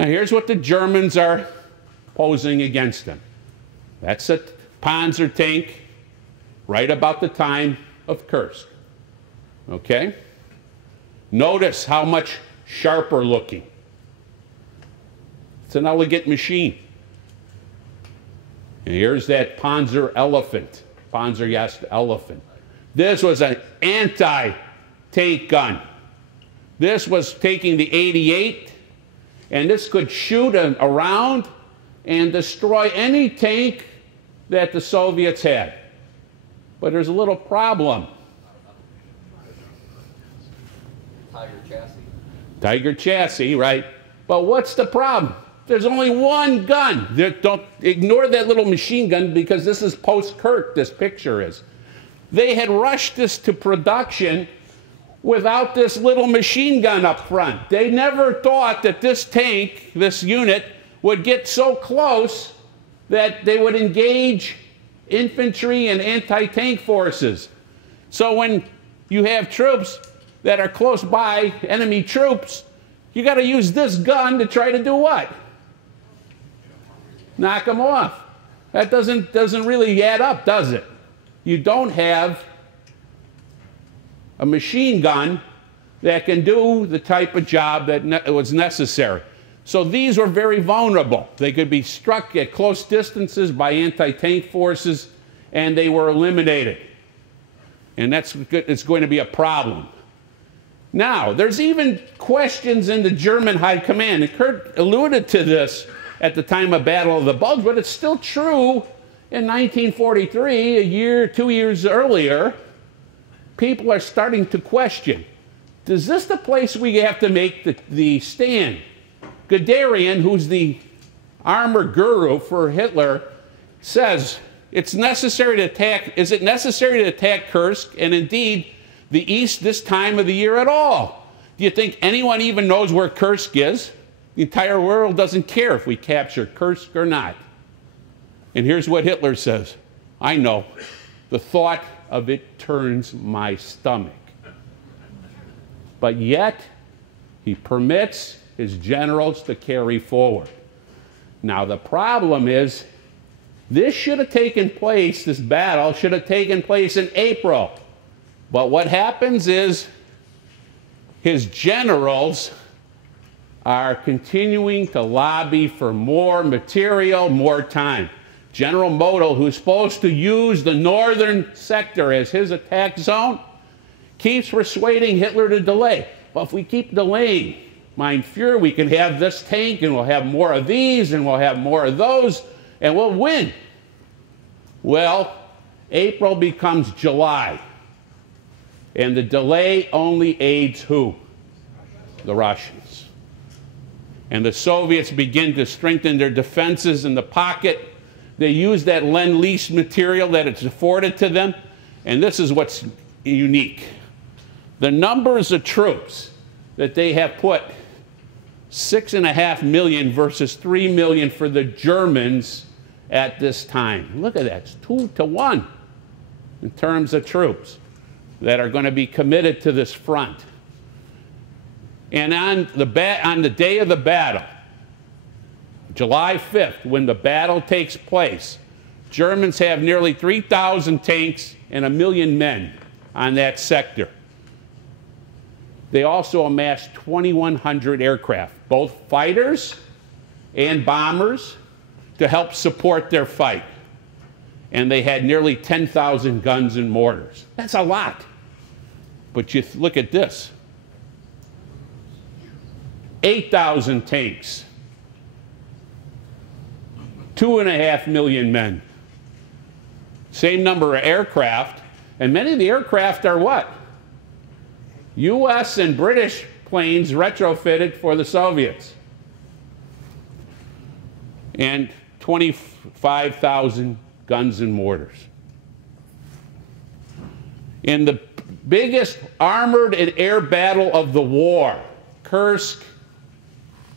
Now here's what the Germans are posing against them. That's a Panzer tank right about the time of Kursk. Okay? Notice how much sharper looking. It's an elegant machine. And here's that Panzer Elephant. Panzer, yes, elephant. This was an anti-tank gun. This was taking the 88, and this could shoot around and destroy any tank that the Soviets had. But there's a little problem. Tiger chassis. Tiger chassis, right? But what's the problem? There's only one gun. Don't ignore that little machine gun, because this is post-Kirk, this picture is. They had rushed this to production without this little machine gun up front. They never thought that this tank, this unit, would get so close that they would engage infantry and anti-tank forces. So when you have troops that are close by, enemy troops, you got to use this gun to try to do what? Knock them off. That doesn't really add up, does it? You don't have a machine gun that can do the type of job that was necessary. So these were very vulnerable. They could be struck at close distances by anti-tank forces, and they were eliminated. And it's going to be a problem. Now, there's even questions in the German high command. And Kurt alluded to this at the time of Battle of the Bulge, but it's still true in 1943, 2 years earlier. People are starting to question, is this the place we have to make the stand? Guderian, who's the armor guru for Hitler, says, it's necessary to attack, is it necessary to attack Kursk, and indeed the east this time of the year at all? Do you think anyone even knows where Kursk is? The entire world doesn't care if we capture Kursk or not. And here's what Hitler says, I know, the thought of it turns my stomach. But yet, he permits his generals to carry forward. Now the problem is, this should have taken place, this battle should have taken place in April. But what happens is, his generals are continuing to lobby for more material, more time. General Model, who's supposed to use the northern sector as his attack zone, keeps persuading Hitler to delay. Well, if we keep delaying, Mein Führer, we can have this tank, and we'll have more of these, and we'll have more of those, and we'll win. Well, April becomes July, and the delay only aids who? The Russians. And the Soviets begin to strengthen their defenses in the pocket. They use that Lend-Lease material that it's afforded to them, and this is what's unique. The numbers of troops that they have put, 6.5 million versus 3 million for the Germans at this time. Look at that, it's 2 to 1 in terms of troops that are going to be committed to this front. And on the day of the battle, July 5th, when the battle takes place, Germans have nearly 3,000 tanks and 1 million men on that sector. They also amassed 2,100 aircraft, both fighters and bombers, to help support their fight. And they had nearly 10,000 guns and mortars. That's a lot. But you look at this. 8,000 tanks. 2.5 million men. Same number of aircraft. And many of the aircraft are what? US and British planes retrofitted for the Soviets. And 25,000 guns and mortars. In the biggest armored and air battle of the war, Kursk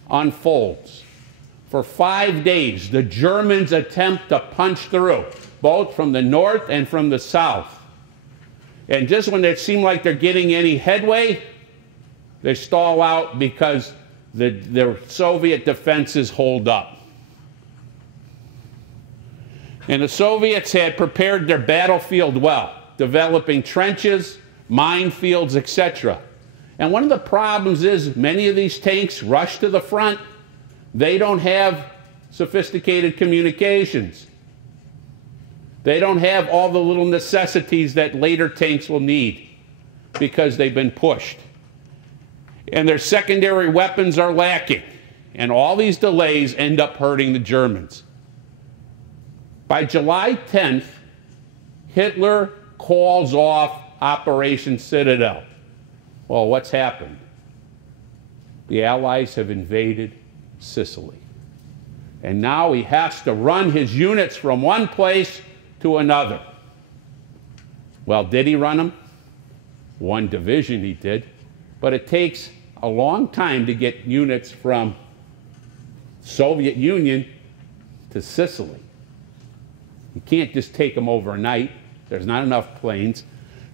unfolds. For 5 days, the Germans attempt to punch through, both from the north and from the south. And just when it seemed like they're getting any headway, they stall out because the Soviet defenses hold up. And the Soviets had prepared their battlefield well, developing trenches, minefields, etc. And one of the problems is many of these tanks rush to the front. They don't have sophisticated communications. They don't have all the little necessities that later tanks will need because they've been pushed. And their secondary weapons are lacking. And all these delays end up hurting the Germans. By July 10th, Hitler calls off Operation Citadel. Well, what's happened? The Allies have invaded Sicily. And now he has to run his units from one place to another. Well, did he run them? One division he did. But it takes a long time to get units from Soviet Union to Sicily. You can't just take them overnight. There's not enough planes.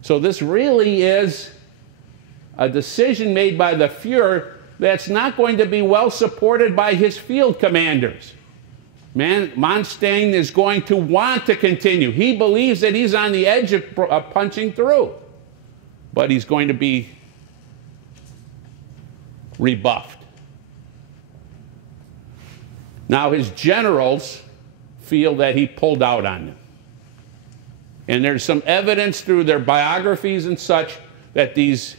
So this really is a decision made by the Fuhrer that's not going to be well supported by his field commanders. Manstein is going to want to continue. He believes that he's on the edge of punching through. But he's going to be rebuffed. Now his generals feel that he pulled out on them. And there's some evidence through their biographies and such that these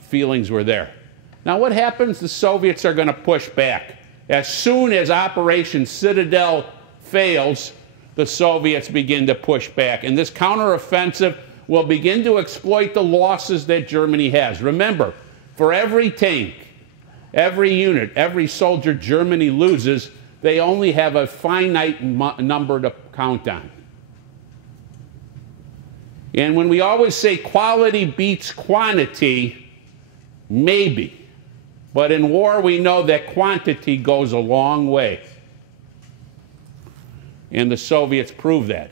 feelings were there. Now what happens? The Soviets are going to push back. As soon as Operation Citadel fails, the Soviets begin to push back. And this counteroffensive will begin to exploit the losses that Germany has. Remember, for every tank, every unit, every soldier Germany loses, they only have a finite number to count on. And when we always say quality beats quantity, maybe. But in war, we know that quantity goes a long way. And the Soviets prove that.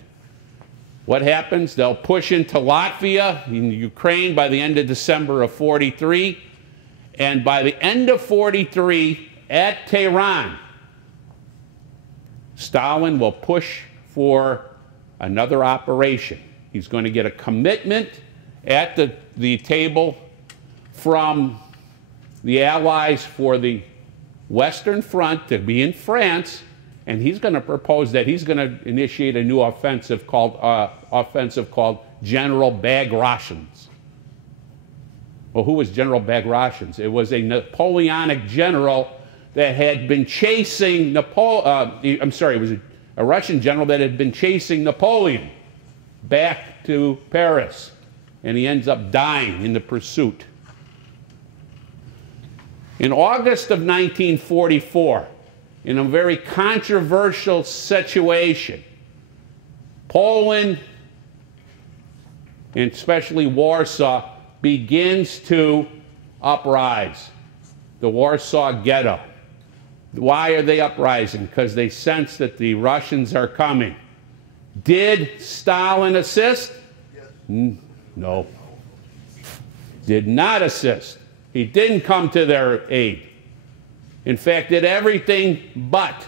What happens? They'll push into Latvia, in Ukraine, by the end of December of 43. And by the end of 43, at Tehran, Stalin will push for another operation. He's going to get a commitment at the table from the Allies for the Western Front to be in France, and he's going to propose that he's going to initiate a new offensive called General Bagratión's. Well, who was General Bagratión's? It was a Napoleonic general that had been chasing it was a Russian general that had been chasing Napoleon back to Paris, and he ends up dying in the pursuit. In August of 1944, in a very controversial situation, Poland, and especially Warsaw, begins to uprise. The Warsaw Ghetto. Why are they uprising? Because they sense that the Russians are coming. Did Stalin assist? Yes. No. Did not assist. He didn't come to their aid. In fact, did everything but.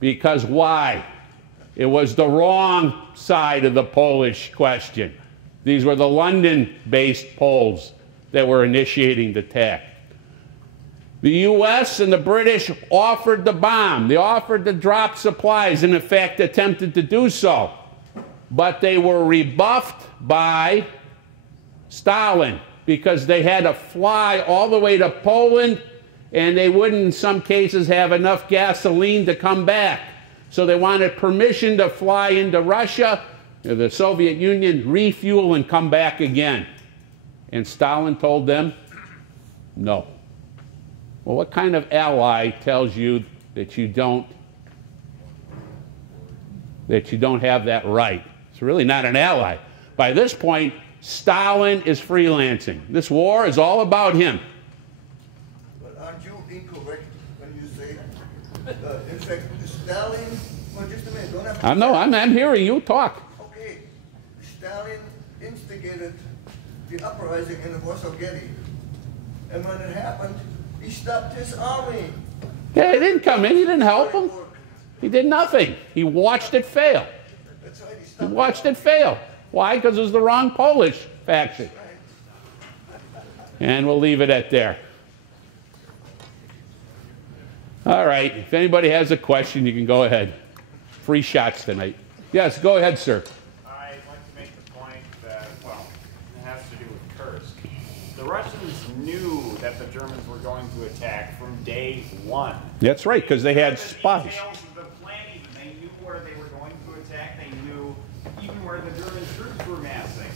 Because why? It was the wrong side of the Polish question. These were the London-based Poles that were initiating the attack. The U.S. and the British offered to bomb. They offered to drop supplies and, in fact, attempted to do so. But they were rebuffed by Stalin because they had to fly all the way to Poland, and they wouldn't, in some cases, have enough gasoline to come back. So they wanted permission to fly into Russia, the Soviet Union, refuel, and come back again. And Stalin told them, no. Well, what kind of ally tells you that you don't have that right? It's really not an ally. By this point, Stalin is freelancing. This war is all about him. But aren't you incorrect when you say, in fact, Stalin, well, just a minute, don't have to... I'm hearing you talk. Okay, Stalin instigated the uprising in the Warsaw Ghetto. And when it happened, He stopped his army. Yeah, he didn't come in. He didn't help him. He did nothing. He watched it fail. That's right, he He stopped. watched it fail. Why? Because it was the wrong Polish faction. And we'll leave it at there. All right. If anybody has a question, you can go ahead. Free shots tonight. Yes, go ahead, sir. I'd like to make the point that, well, it has to do with Kursk. The Russians knew that the Germans were going to attack from day one. That's right, because they had The spies. details of the planning, they knew where they were going to attack. They knew even where the German troops were massing.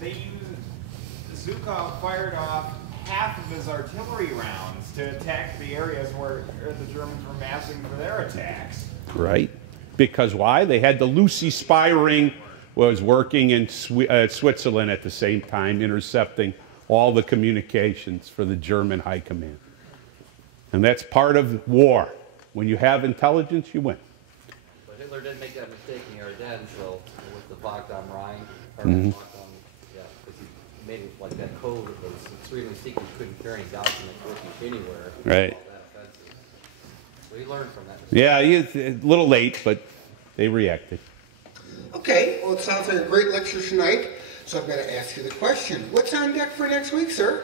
They used, Zhukov fired off half of his artillery rounds to attack the areas where the Germans were massing for their attacks. Right. Because why? They had the Lucy spy ring was working in Switzerland at the same time, intercepting all the communications for the German high command. And that's part of war. When you have intelligence, you win. But Hitler didn't make that mistake in the Ardennes, so with the Vogt am Rhein, or Mhm. Vogt am, yeah, because he made it like that code that was extremely secret, you couldn't carry any documents with you anywhere. Right. All that offensive. So he learned from that mistake. Yeah, he's a little late, but they reacted. Okay, well, it sounds like a great lecture tonight, so I've got to ask you the question. What's on deck for next week, sir?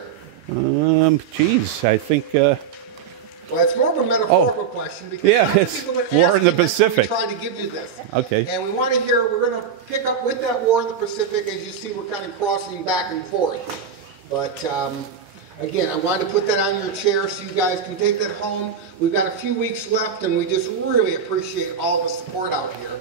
Geez, I think, Well, it's more of a metaphorical question because yeah, a lot of it's people would war ask in the me, that's why Pacific. We try to give you this. Okay. And we want to hear, we're going to pick up with that war in the Pacific. As you see, we're kind of crossing back and forth. But again, I wanted to put that on your chair so you guys can take that home. We've got a few weeks left, and we just really appreciate all the support out here.